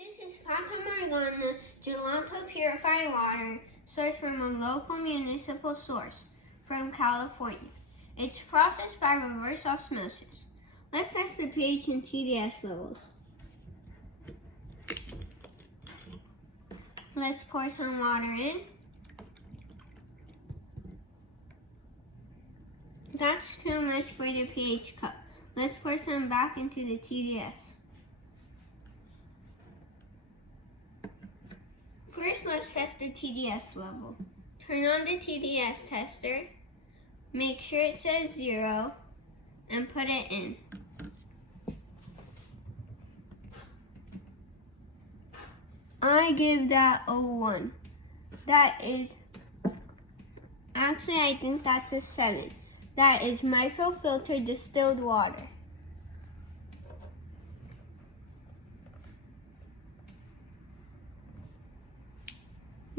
This is Fatamorgana Gelato Purified water sourced from a local municipal source from California. It's processed by reverse osmosis. Let's test the pH and TDS levels. Let's pour some water in. That's too much for the pH cup. Let's pour some back into the TDS. First, let's test the TDS level. Turn on the TDS tester, make sure it says 0, and put it in. I give that a 1. That is, actually I think that's a 7. That is microfiltered distilled water.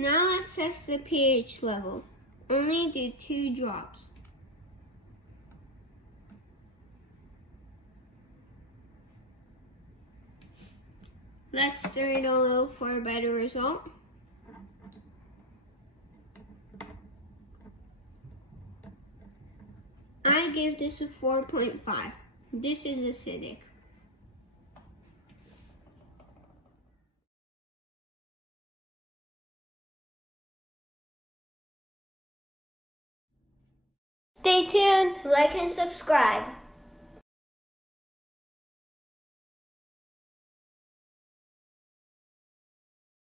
Now let's test the pH level. Only do 2 drops. Let's stir it a little for a better result. I give this a 4.5. This is acidic. Stay tuned, like and subscribe.